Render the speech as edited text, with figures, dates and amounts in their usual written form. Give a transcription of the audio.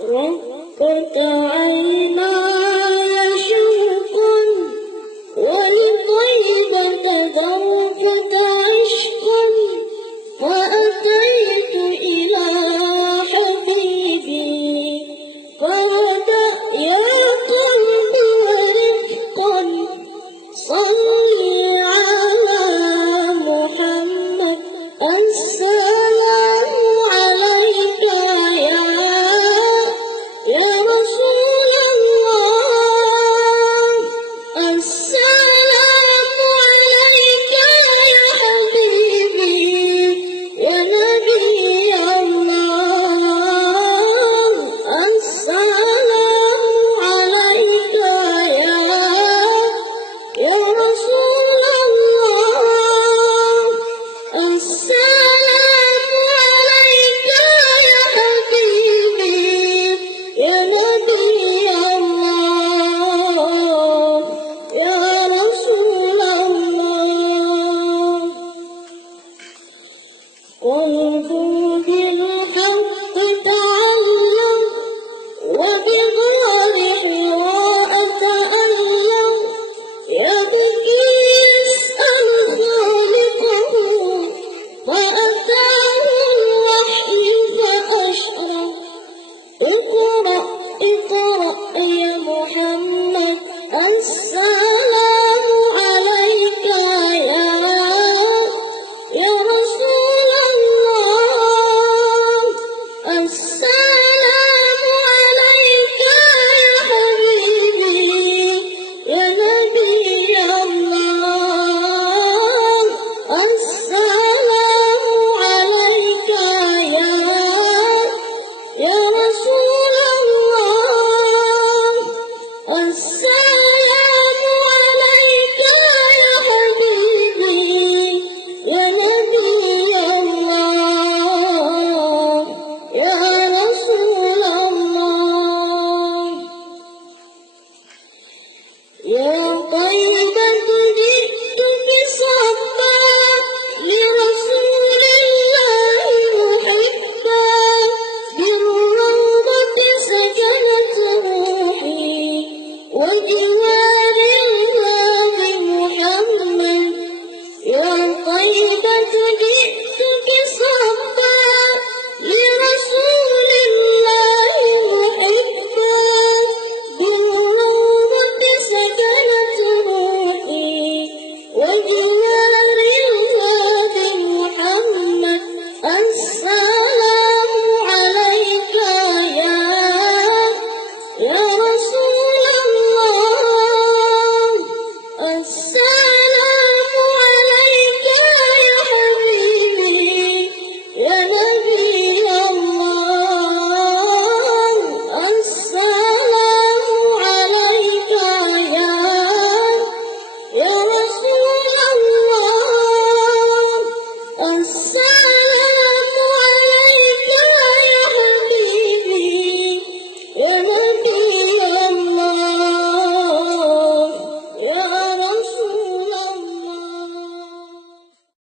رقت عيناي شوقا ولطيبة ذرفت عشقا فأتيت إلى حبيبي فهدأ يا قلبي ورفقا صلي على محمد السلام عليك يا رسول الله السلام عليك يا حبيبي يا نبي الله السلام عليك يا رسول الله السلام عليك يا حبيبي يا نبي الله يا رسول الله قلب بالحق تعلم وبغار حراء تألم يبكي يسأل خالقه فأتاه الوحي فأشرق اقرأ اقرأ يا محمد السلام عليك يا رسول الله السلام عليك يا حبيبي يا نبي الله السلام عليك يا رسول الله السلام عليك يا حبيبي يا نبي الله يا رسول الله يا طيبة جئت بصبا لرسول الله محبا بالروضة سكنت روحي وجوار الله محمد يا طيبة جئت بصبا لرسول الله محبا بالروضة سكنت روحي وجوار الله محمد السلام عليك يا رسول الله السلام عليك يا حبيبي يا نبي الله السلام عليك يا رسول الله السلام